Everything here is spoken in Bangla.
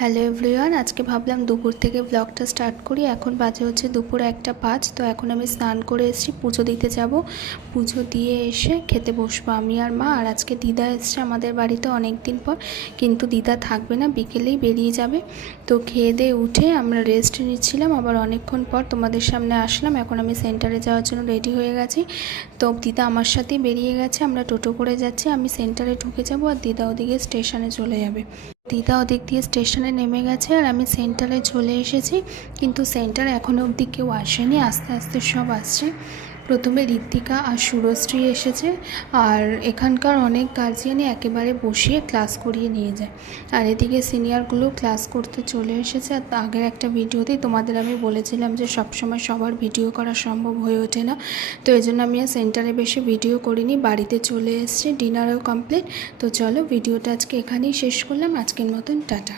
হ্যালো এভরিওয়ান, আজকে ভাবলাম দুপুর থেকে ব্লগটা স্টার্ট করি। এখন বাজে হচ্ছে দুপুর 1:05। তো এখন আমি স্নান করে এসেছি, পুজো দিতে যাব। পুজো দিয়ে এসে খেতে বসবো আমি আর মা। আর আজকে দিদা এসছে আমাদের বাড়িতে অনেক দিন পর, কিন্তু দিদা থাকবে না, বিকেলেই বেরিয়ে যাবে। তো খেয়ে দিয়ে উঠে আমরা রেস্ট নিচ্ছিলাম, আবার অনেকক্ষণ পর তোমাদের সামনে আসলাম। এখন আমি সেন্টারে যাওয়ার জন্য রেডি হয়ে গেছি। তো দিদা আমার সাথেই বেরিয়ে গেছে, আমরা টোটো করে যাচ্ছি। আমি সেন্টারে ঢুকে যাব আর দিদা ওদিকে স্টেশনে চলে যাবে। দিদা ওদিক দিয়ে স্টেশনে নেমে গেছে আর আমি সেন্টারে চলে এসেছি, কিন্তু সেন্টারে এখনও অবধি কেউ আসেনি, আস্তে আস্তে সব আসছে। প্রথমে ঋত্বিকা আর শুভশ্রী এসেছে, আর এখানকার অনেক গার্জিয়ানই একেবারে বসিয়ে ক্লাস করিয়ে নিয়ে যায়। আর এদিকে সিনিয়রগুলো ক্লাস করতে চলে এসেছে। আর আগের একটা ভিডিওতেই তোমাদের আমি বলেছিলাম যে সবসময় সবার ভিডিও করা সম্ভব হয়ে ওঠে না, তো এই জন্য আমি আর সেন্টারে বেশি ভিডিও করিনি, বাড়িতে চলে এসেছি, ডিনারও কমপ্লিট। তো চলো ভিডিওটা আজকে এখানেই শেষ করলাম, আজকের মতন টাটা।